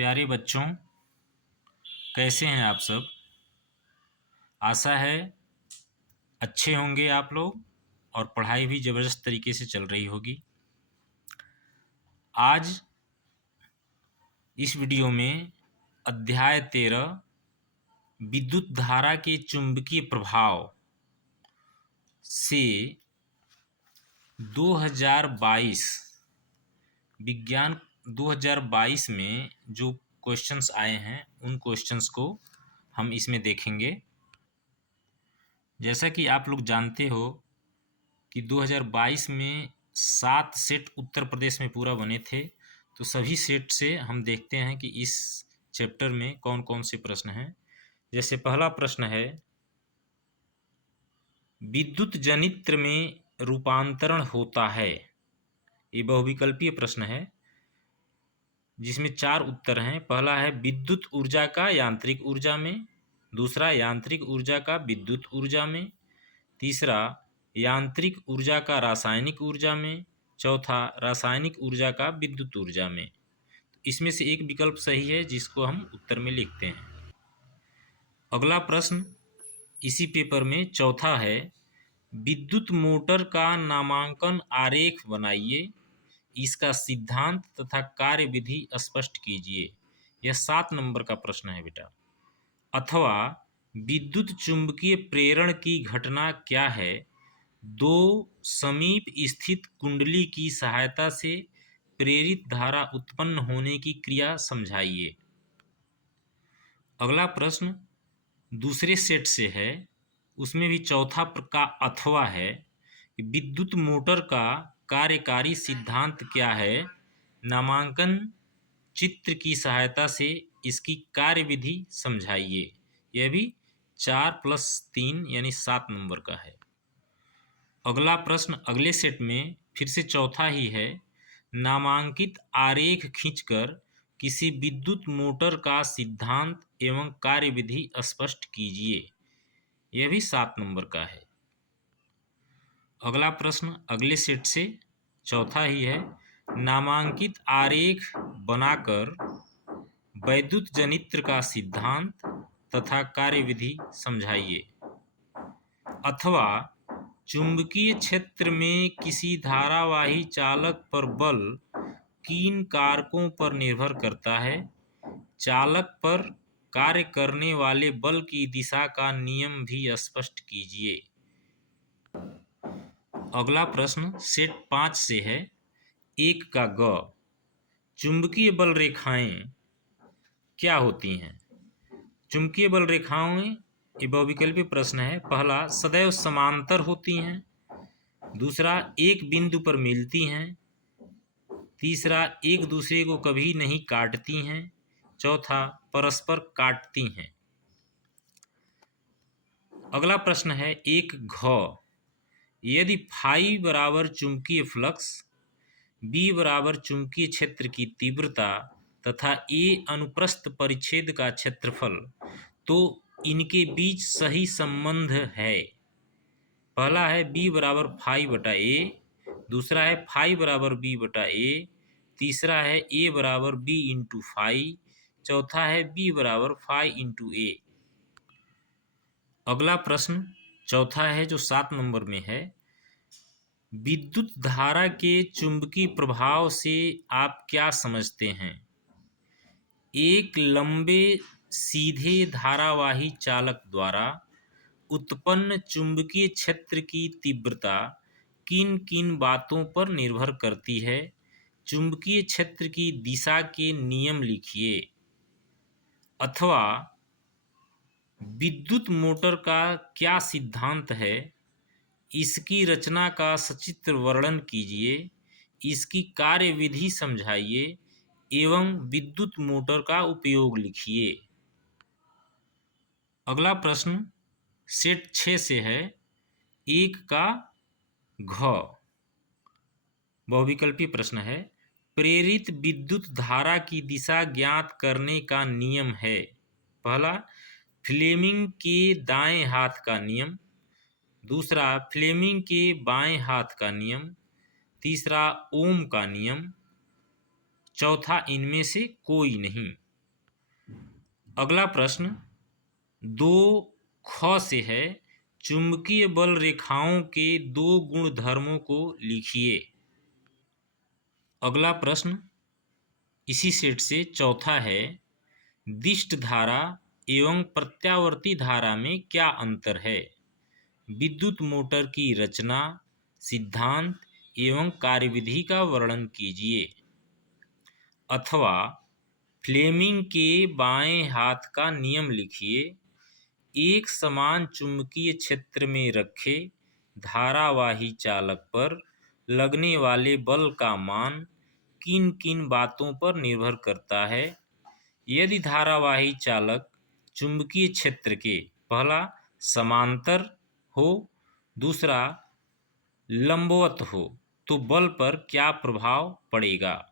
प्यारे बच्चों, कैसे हैं आप सब। आशा है अच्छे होंगे आप लोग और पढ़ाई भी ज़बरदस्त तरीके से चल रही होगी। आज इस वीडियो में अध्याय 13 विद्युत धारा के चुंबकीय प्रभाव से 2022 विज्ञान 2022 में जो क्वेश्चंस आए हैं उन क्वेश्चंस को हम इसमें देखेंगे। जैसा कि आप लोग जानते हो कि 2022 में 7 सेट उत्तर प्रदेश में पूरा बने थे, तो सभी सेट से हम देखते हैं कि इस चैप्टर में कौन कौन से प्रश्न हैं। जैसे पहला प्रश्न है, विद्युत जनित्र में रूपांतरण होता है। ये बहुविकल्पीय प्रश्न है जिसमें 4 उत्तर हैं। पहला है विद्युत ऊर्जा का यांत्रिक ऊर्जा में, दूसरा यांत्रिक ऊर्जा का विद्युत ऊर्जा में, तीसरा यांत्रिक ऊर्जा का रासायनिक ऊर्जा में, चौथा रासायनिक ऊर्जा का विद्युत ऊर्जा में। इसमें से एक विकल्प सही है जिसको हम उत्तर में लिखते हैं। अगला प्रश्न इसी पेपर में चौथा है, विद्युत मोटर का नामांकन आरेख बनाइए, इसका सिद्धांत तथा कार्यविधि स्पष्ट कीजिए। यह 7 नंबर का प्रश्न है बेटा। अथवा विद्युत चुंबकीय प्रेरण की घटना क्या है, दो समीप स्थित कुंडली की सहायता से प्रेरित धारा उत्पन्न होने की क्रिया समझाइए। अगला प्रश्न दूसरे सेट से है, उसमें भी चौथा का अथवा है कि विद्युत मोटर का कार्यकारी सिद्धांत क्या है, नामांकन चित्र की सहायता से इसकी कार्यविधि समझाइए। यह भी 4+3 यानी 7 नंबर का है। अगला प्रश्न अगले सेट में फिर से चौथा ही है, नामांकित आरेख खींचकर किसी विद्युत मोटर का सिद्धांत एवं कार्यविधि स्पष्ट कीजिए। यह भी 7 नंबर का है। अगला प्रश्न अगले सेट से चौथा ही है, नामांकित आरेख बनाकर वैद्युत जनित्र का सिद्धांत तथा कार्यविधि समझाइए। अथवा चुंबकीय क्षेत्र में किसी धारावाही चालक पर बल किन कारकों पर निर्भर करता है, चालक पर कार्य करने वाले बल की दिशा का नियम भी स्पष्ट कीजिए। अगला प्रश्न सेट 5 से है, 1 का ग, चुंबकीय बल रेखाएं क्या होती हैं। चुंबकीय बल रेखाएं ये बहुविकल्पीय प्रश्न है। पहला सदैव समांतर होती हैं, दूसरा एक बिंदु पर मिलती हैं, तीसरा एक दूसरे को कभी नहीं काटती हैं, चौथा परस्पर काटती हैं। अगला प्रश्न है 1 घ, यदि फाई बराबर चुंबकीय फ्लक्स, बी बराबर चुंबकीय क्षेत्र की तीव्रता तथा ए अनुप्रस्थ परिच्छेद का क्षेत्रफल, तो इनके बीच सही संबंध है। पहला है बी बराबर फाई बटा ए, दूसरा है फाई बराबर बी बटा ए, तीसरा है ए बराबर बी इंटू फाई, चौथा है बी बराबर फाई इंटू ए। अगला प्रश्न चौथा है जो 7 नंबर में है, विद्युत धारा के चुंबकीय प्रभाव से आप क्या समझते हैं। एक लंबे सीधे धारावाही चालक द्वारा उत्पन्न चुंबकीय क्षेत्र की तीव्रता किन किन बातों पर निर्भर करती है, चुंबकीय क्षेत्र की दिशा के नियम लिखिए। अथवा विद्युत मोटर का क्या सिद्धांत है, इसकी रचना का सचित्र वर्णन कीजिए, इसकी कार्यविधि समझाइए एवं विद्युत मोटर का उपयोग लिखिए। अगला प्रश्न सेट 6 से है, 1 का घ, बहुविकल्पीय प्रश्न है। प्रेरित विद्युत धारा की दिशा ज्ञात करने का नियम है। पहला फ्लेमिंग के दाएं हाथ का नियम, दूसरा फ्लेमिंग के बाएं हाथ का नियम, तीसरा ओम का नियम, चौथा इनमें से कोई नहीं। अगला प्रश्न 2 ख से है, चुंबकीय बल रेखाओं के 2 गुणधर्मों को लिखिए। अगला प्रश्न इसी सेट से चौथा है, दिष्ट धारा एवं प्रत्यावर्ती धारा में क्या अंतर है? विद्युत मोटर की रचना, सिद्धांत एवं कार्यविधि का वर्णन कीजिए। अथवा फ्लेमिंग के बाएं हाथ का नियम लिखिए। एक समान चुंबकीय क्षेत्र में रखे धारावाही चालक पर लगने वाले बल का मान किन किन बातों पर निर्भर करता है? यदि धारावाही चालक चुंबकीय क्षेत्र के पहला समांतर हो, दूसरा लंबवत हो, तो बल पर क्या प्रभाव पड़ेगा?